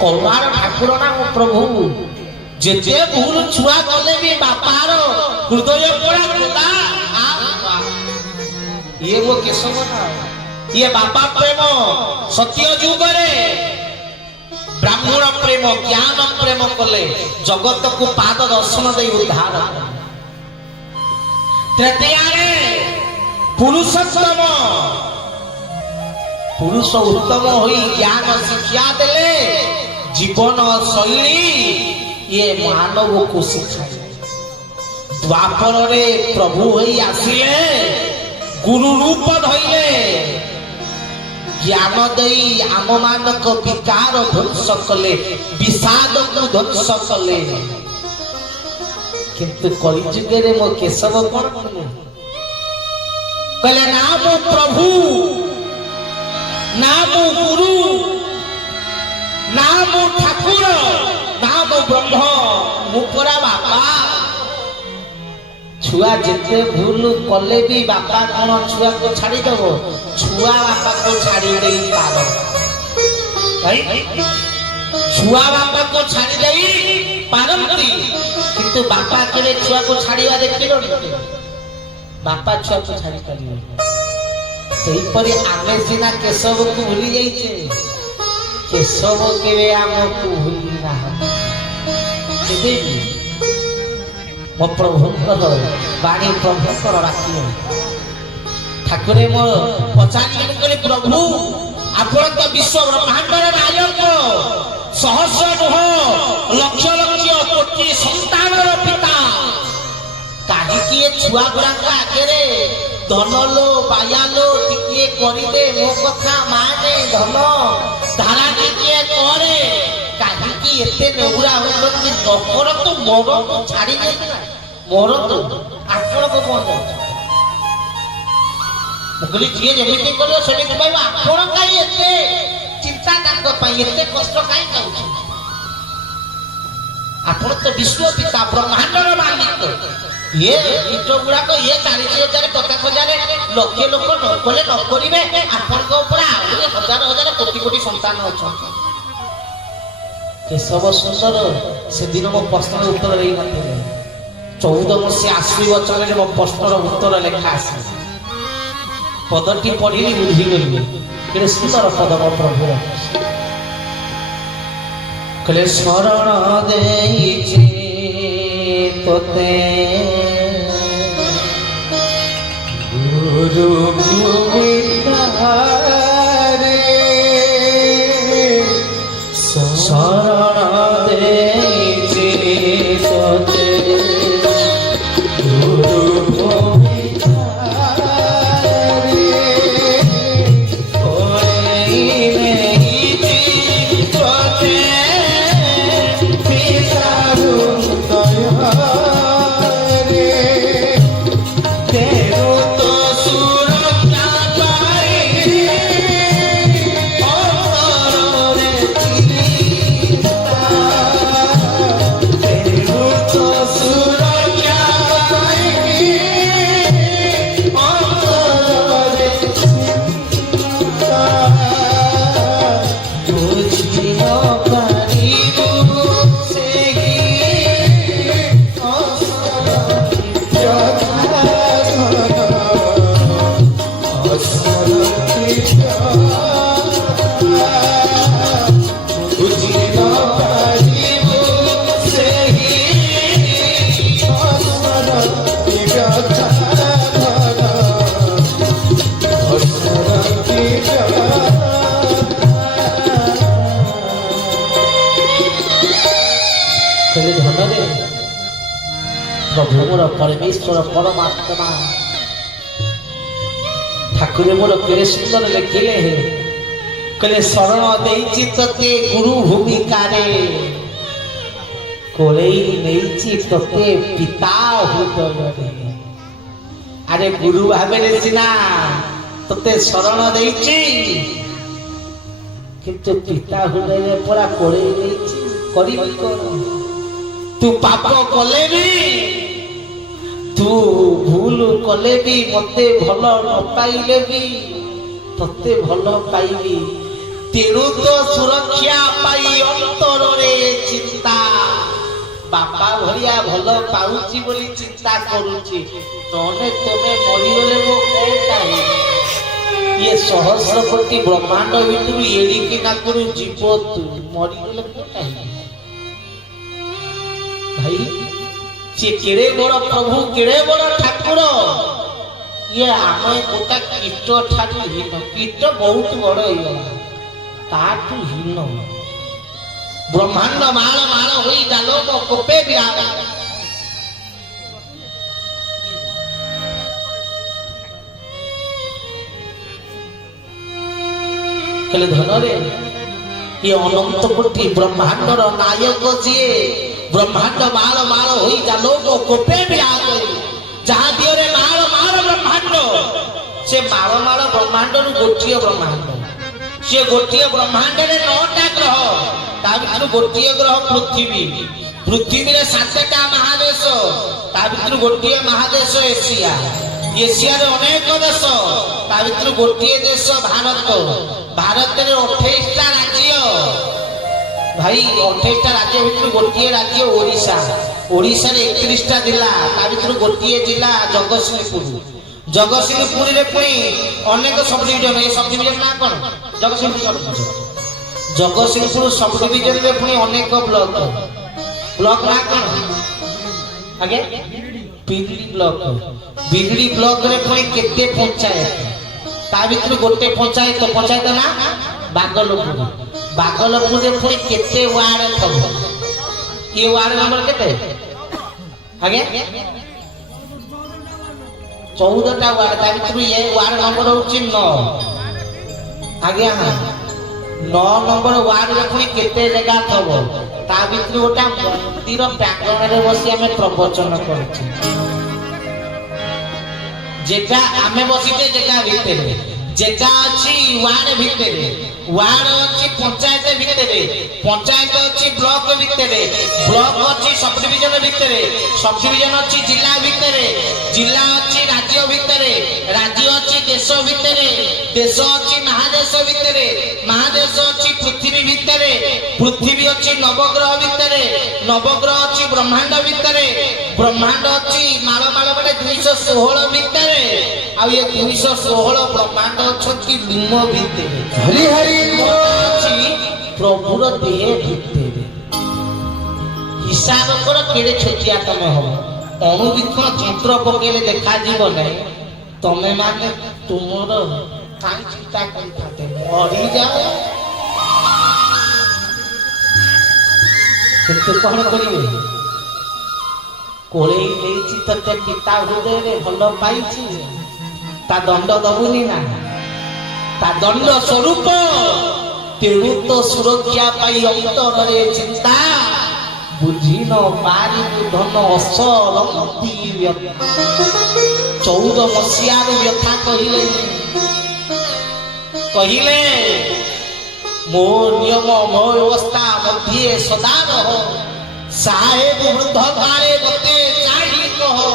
करुणार ठाकुर ना मो प्रभु जेते भूल छुआ गले भी बापार हृदय पड़ा खुदा ये वो केशव ना ये बापा प्रेम सत्य युग रे ब्राह्मण प्रेम ज्ञान प्रेम कले जगत को पाद दर्शन दे उद्धार तृतीया रे पुरुषोत्तम पुरुष उत्तम होई ज्ञान शिक्षा देले जीवन शैली ये मानव को शिखाए द्वापर रे प्रभु होई आसिले गुरु रूप धइले ज्ञान देई आम मानक विकार ध्वंस कले विषाद को ध्वंस कले किंतु कलिजुगे रे मो केशव कोन कले ना मो प्रभु ना मो गुरु ना मो ठाकुर ना मो ब्रह्म मु परा बापा छुआ जिते भूल कले भी बापा कौन छुआ को छाड़ी दब छुआ बापा को छाड़ी दे पार छुआ बापा को छाड़ी दे पारंती किंतु बापा केले छुआ को छाड़ीवा देखिलो बापा छुआ को छाड़ी पारियो सही परी आमे सिना केशव को भूली जाइछे केशव केवे हमको भूली ना केबे मो प्रभुंकर बाणी प्रभुंकर राखी ठाकुरे मो पचानी करे प्रभु आपण तो विश्व ब्रह्मांडर नायक सहस्र नुह लक्ष लक्ष कोटि संतानर पिता काहे किए छुआ गुरा का आगे धनलो बायालो टिके करिदे मो कथा माने धन धारा टिके करे काहे कि एते नेउरा होत कि नकर तो मोर को छाड़ी दे मोर तो आपण को कोन मुगली जे जेमिति करियो सेमिति पाइबा आपण काई एते चिंता ताको पई एते कष्ट काई करू आपण तो विश्व पिता ब्रह्मांडर मालिक ये इटो गुड़ा को ये 40,000 50,000 लक्ष लोक नकले न करिवे आपण को ऊपर आउरे हजार हजार कोटि कोटि संतान अछन केशव सुंदर से दिन मो प्रश्न उत्तर देई नथिले 14 मसी आसी वचन रे मो प्रश्नर उत्तर लेखा आसी पदटी पढिली बुझी गली के सुंदर पद मो प्रभु कले शरण देई तोते गुरु भूमिका रे शरण देई तोते गुरु भूमिका रे ओई नहीं तोते पितारू प्रभु मोर परमेश्वर परमात्मा ठाकुर मोर केरे सुंदर लिखिले कले शरण देइछि तते गुरु भूमिका रे कोलेई नेइछि तते पिता हृदय रे अरे गुरु भाबे सिना तते शरण देइछि किंतु पिता हृदय पूरा कोलेई नेइछि करिबि कोन तू पाप कले भी तू भूल कले भी मते भल न पाइले भी तते भल पाइबी तेणु तो सुरक्षा पाई भलिया भल पाउची बोली चिंता करूची नने तमे मरिगले मो कोटा ये सहस्र कोटि ब्रह्मांड भितर एड़िकी नाकुरु जीव तू मरिगले कोटा भाई से केड़े बड़ प्रभु केड़े बड़ ठाकुर ये आमे गोटा कीट ठाकु हीन कीट बहुत बड़ होइगला ताठु हीन ब्रह्मांड माल माल होई डालो कोपे विराग कले धनरे ये अनंत कोटि ब्रह्मांड रो नायक जी ब्रह्मांड माल माल होई डालो कोपे विराग जहां दियोरे माल माल ब्रह्मांड से माल माल ब्रह्मांड रु गोटिए ब्रह्मांड से गोटिए ब्रह्मांड रे 9टा ग्रह ता भितर गोटिए ग्रह पृथ्वी पृथ्वी रे 7टा महादेश ता भितर गोटिए महादेश एशिया एशिया रे अनेक देश ता भितर गोटिए देश भारत भारत रे 28टा राज्य भाई 28टा राज्य भितर गोटिए राज्य ओडिशा ओडिशा रे 31टा जिला ता भितर गोटिए जिला जगतसिंहपुर रे पुणी अनेक sub division A sub division ना कोन जगतसिंहपुर सब डिविजन रे पुणी अनेक ब्लॉक ब्लॉक ना कोन आगे बिगड़ी ब्लॉक रे पुणी केते पंचायत ता भितर गोटे पंचायत ना बागलपुर रे पुणी केते वार्ड थब ये वार्ड नंबर केते आगे 14टा वार्ड ता भितर ये वार्ड नंबर होची 9 आगे हां 9 नंबर वार्ड रे पुणी केते जगह थब ता भितर गोटा मंदिर प्रांगण रे बसी हमें प्रवचन करछि जेटा हमें बसीते जगह भीतर जगह अछि वार्ड अछि पंचायत अछि ब्लॉक भीतर ब्लॉक अछि सब डिविजन अछि जिला अछि राज्य भीतर राज्य अछि देश अछि महादेश अछि पृथ्वी अछि नवग्रह अछि ब्रह्मांड अछि माल माल बटे 216 भीतर आ ये 216 ब्रह्मांड अछि लिंग भीतर हरि हरि प्रभुर देह भीतर हिसाब कर केड़े छोटिया तमे हो अणुवीक्षण यंत्र पकेले देखा जीव नहीं तमे माने तुमर काई चिंता करि थाते मरी जाओ केते कोन करिवे कोले लेछि तते पिता हृदय रे भल पाइछि ता दंड दबुनी ना ता दंड स्वरूप तेणु तो सुरक्षा पाई अंतर रे चिंता बुझी न पारी धन असरंती 14 मसिया व्यथा कहिले मो नियम मो व्यवस्था मध्ये सदा रहो साहेब वृद्ध काले बते चाही कहो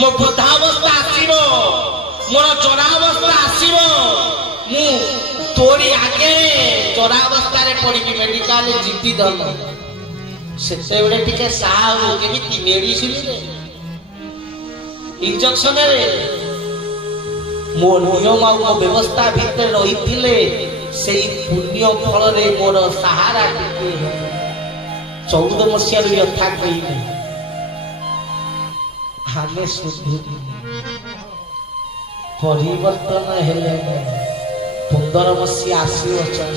मो वृद्धावस्था आसीबो मोर चोरावस्था आसीबो मु तोरी आगे चोरावस्था रे पड़ी की मेडिकल जीती दल सेते बेले टिके साहु केमिति मेडिसिन रे इंजेक्शन रे मो नियम आ मो व्यवस्था भीतर रहिथिले सेई पुण्य फल रे मोर सहारा टिके 14 मसिया रे यथा कहिने हाने शुद्ध परिवर्तन हेले 15 मसिया 80 वचन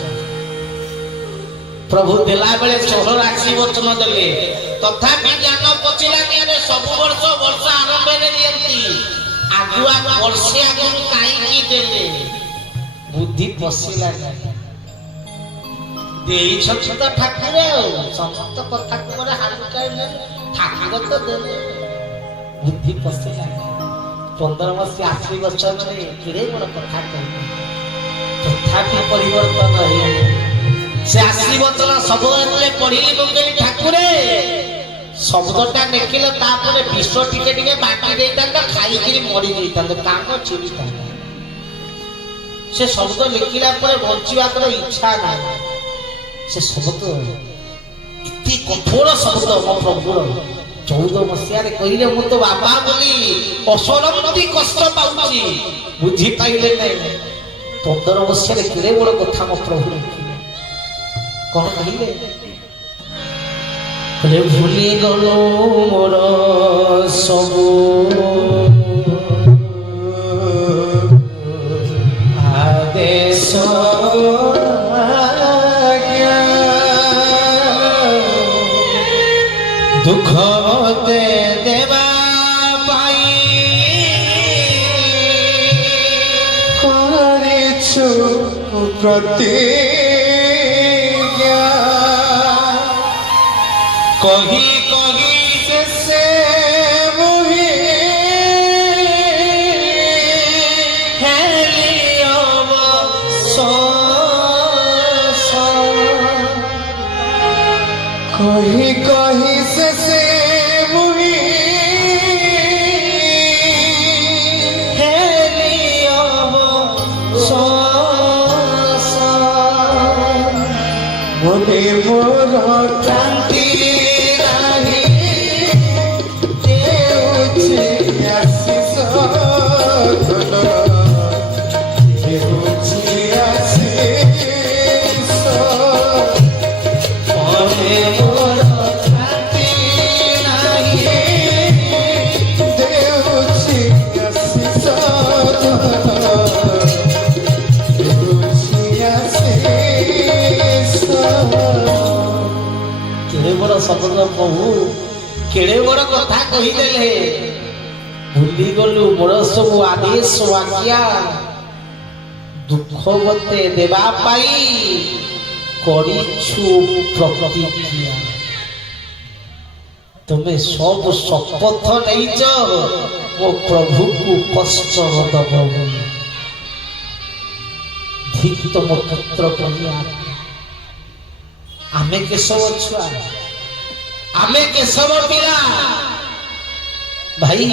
प्रभु देला बेले 16 80 वचन देले तथापि ज्ञान पचिला निरे सब वर्ष आरंभ रे दियंती आगुआ वर्षे आगु काई की देले बुद्धि पसिला देई छछता ठाकुर समस्त कथा करे हालुकाय ने ठाकुर तो देले बुद्धि पसिला 15 मसिया 80 वचन रे केरे बड़ कथा कहले तथापि परिवर्तन हे से 80 वचन सब एतले पढिली बंगली ठाकुरे शब्दटा देखिले तापर विष टिके टिके बाकी देइता खाई किरी मरि देइता काम छिड़िता से शब्द लिखिला पर बंचिबा कर इच्छा नाही से शब्द इति कठोर शब्द मो प्रभुर 14 ମସିହାରେ କହିଲେ ମୁଁ ତ ବାପା ବୋଲି ଅସରନ୍ତି କଷ୍ଟ ପାଉଛି ବୁଝି ପାଇଲେ ନାହିଁ। 15 ମସିହାରେ କେଡ଼େ ବଡ଼ କଥା ମୋ ପ୍ରଭୁ ଲେଖିଲେ। କଣ କହିଲେ? ଭୁଲି ଗଲୁ ମୋର ସବୁ ଆଦେଶ ଦୁଃଖ ମତେ ଦେବା ପାଇଁ କରିଛୁ ପ୍ରତିଜ୍ଞା କହି କହି ସେ ମୁହିଁ ହେଲି ଅବଶୋଷ କହି କହି ସେ ମୁହିଁ ହେଲି ଅବଶୋଷ ମନେ ମୋର କ୍ରାନ୍ତି ନାହିଁ ଦେଉଛି ଆଶିଷ ଧନ ଦେଉଛି ଆଶିଷ ମନେ ମୋର ଶାନ୍ତି ନାହିଁ ଦେଉଛି ଆଶିଷ ଧନ ଦେଉଛି ଆଶିଷ। କେଡ଼େ ବଡ଼ ଶବ୍ଦ ପ୍ରଭୁ, କେଡ଼େ ବଡ଼ କଥା କହିଦେଲେ। ଭୁଲି ଗଲୁ ମୋର ସବୁ ଆଦେଶ ଆଜ୍ଞା ଦୁଃଖ ମତେ ଦେବା ପାଇଁ କରିଛୁ ପ୍ରତିଜ୍ଞା। ତୁମେ ସବୁ ଶପଥ ନେଇଛ ମୋ ପ୍ରଭୁକୁ କଷ୍ଟ ଦବ ବୋଲି। ଠିକ ତମ ପୁତ୍ର କନ୍ୟା ଆମେ କେଶବ ଛୁଆ, ଆମେ କେଶବ ପିଲା ଭାଇ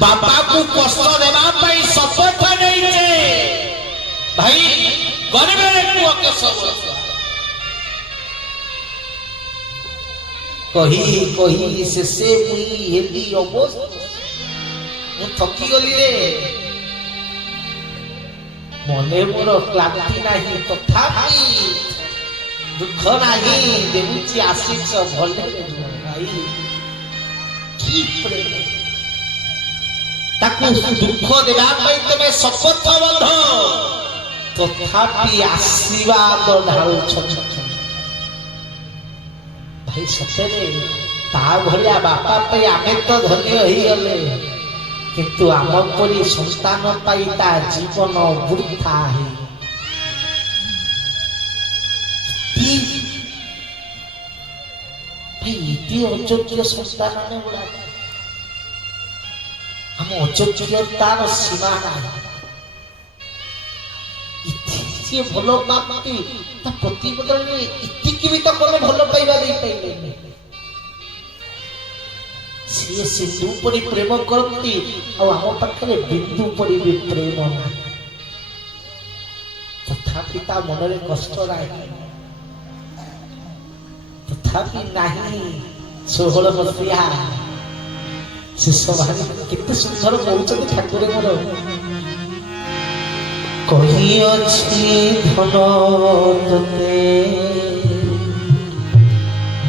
ବାପାକୁ କଷ୍ଟ ଦେବା ପାଇଁ ଶପଥ ନେଇଛେ ଭାଇ। ଗରିବରେ ପୁଅ କେଶବ ଛୁଆ କହି କହି ଶେଷେ ମୁଇଁ ହେଲି ଅବଶୋଷ। ମୁଁ ଥକିଗଲି ରେ, ମନେ ମୋର କ୍ଳାନ୍ତି ନାହିଁ ତଥାପି ଦୁଃଖ ନାହିଁ ଦେଉଛି ଆଶିଷ ଭଲରେ ଭାଇ। କି ପ୍ରେମ, ତାକୁ ଦୁଃଖ ଦେବା ପାଇଁ ତମେ ଶପଥବଦ୍ଧ ତଥାପି ଆଶୀର୍ବାଦ ଢାଳୁଛ ଭାଇ। ସତରେ ତା ଭଳିଆ ବାପା ପାଇଁ ଆମେ ତ ଧନ୍ୟ ହେଇଗଲେ, କିନ୍ତୁ ଆମ ପରି ସନ୍ତାନ ପାଇ ତା ଜୀବନ ବୃଥା ହେଇ ଏତେ ଅଯୋଗ୍ୟ ସନ୍ତାନ ଗୁଡା। ଆମ ଅଯୋଗ୍ୟତାର ସୀମା ନାହିଁ। ସିଏ ଭଲ ପାଆନ୍ତି ତା ପ୍ରତି ବଦଳରେ ଏତିକି ବି ତ କଲେ ଭଲ ପାଇବା ଦେଇପାରିବେନି। ସିଏ ସିନ୍ଧୁ ପରି ପ୍ରେମ କରନ୍ତି ଆଉ ଆମ ପାଖରେ ବିନ୍ଦୁ ପରି ବି ପ୍ରେମ ନାହିଁ। ତଥାପି ତା ମନରେ କଷ୍ଟ ନାହିଁ, ତଥାପି ନାହିଁ। 16 ମସିହା ଶେଷ ଭାରି କେତେ ସୁନ୍ଦର କହୁଛନ୍ତି ଠାକୁର ମୋର। କହିଅଛି ଧନ ତତେ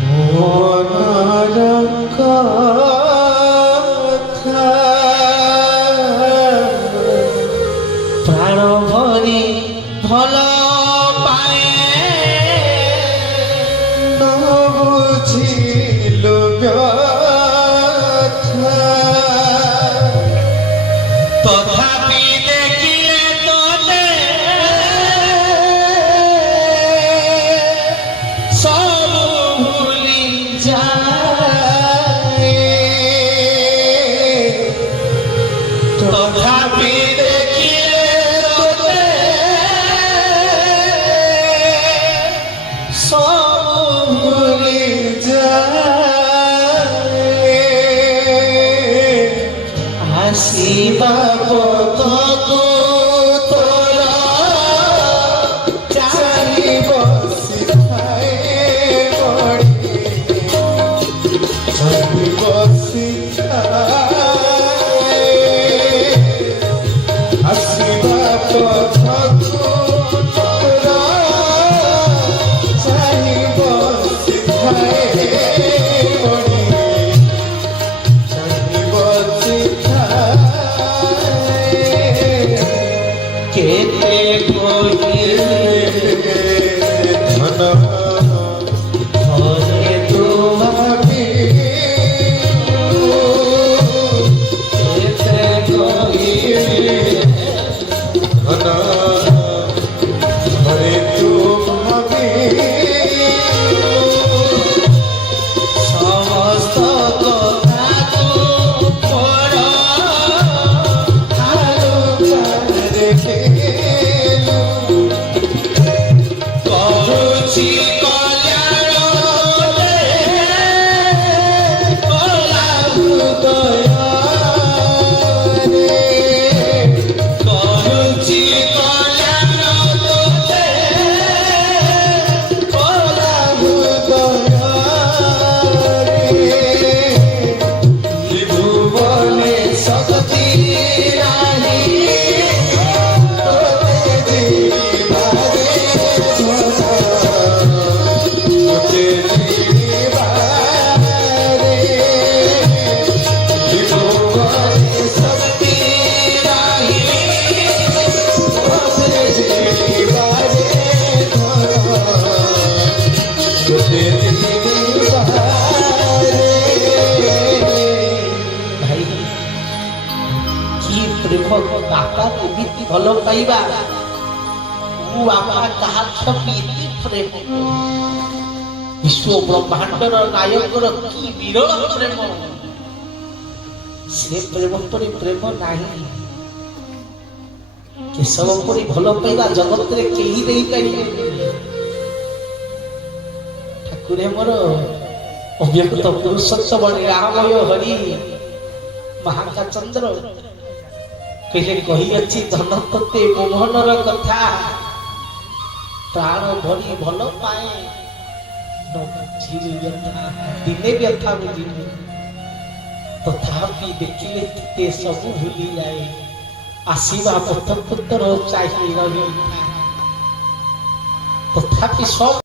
ମନର କଥା ପ୍ରାଣ ଭରି ଭଲ ପାଏ ନ ବୁଝିଲୁ ବ୍ୟଥା ତଥାପି ଦେଖିଲେ ତୋତେ ସବୁ ଭୁଲି ଯାଏ। ତଥାପି ଦେଖିଲେ ତୋତେ ସବୁ ଭୁଲି ଯାଏ। ଆସିବା ପଦକୁ ତୋର ଚାରି ବସି ଥାଏ ପଡ଼ି ধন হরে তোমাকে এতে করিবে ধন হরে তোমাকে সমস্ত কথাକୁ ମୋର କରୁଛି କଲ୍ୟାଣ କରୁଛି କଲ୍ୟାଣ ତୋତେ ভুবনে শক্তি রাহি তোতে জীবারে তোতে জীবারে ভুবনে শক্তি রাহি তোতে জীবারে তোতে জীবারে ଭାଇ କି ପ୍ରେମ ବାପା ଏମିତି ଭଲ ପାଇବା ମୁଁ ବାପା କାହା ଏମିତି ପ୍ରେମ ବିଶ୍ୱ ବ୍ରହ୍ମାଣ୍ଡର ନାୟକର କି ବିରଳ ପ୍ରେମ ସେ ପ୍ରେମ ପରି ପ୍ରେମ ନାହିଁ କେଶବ ପରି ଭଲ ପାଇବା ଜଗତରେ କେହି ଦେଇପାରିବେ ଠାକୁରେ ମୋର ଅବ୍ୟକ୍ତ ପୁରୁଷୋତ୍ତମ ନିରାମୟ ହରି ମହାକା ଚନ୍ଦ୍ର କହିଲେ କହିଅଛି ଧନ ତତେ ମୋହନର କଥା ପ୍ରାଣ ଭରି ଭଲ ପାଏ ନ ବୁଝିଲି ବ୍ୟଥା ଦିନେ ବ୍ୟଥା ବୁଝିଲି ତଥାପି ଦେଖିଲେ କେତେ ସବୁ ଭୁଲିଯାଏ ଆସିବା ପଥ ପୁତ୍ର ଚାହିଁ ରହିଥାଏ ତଥାପି ସବୁ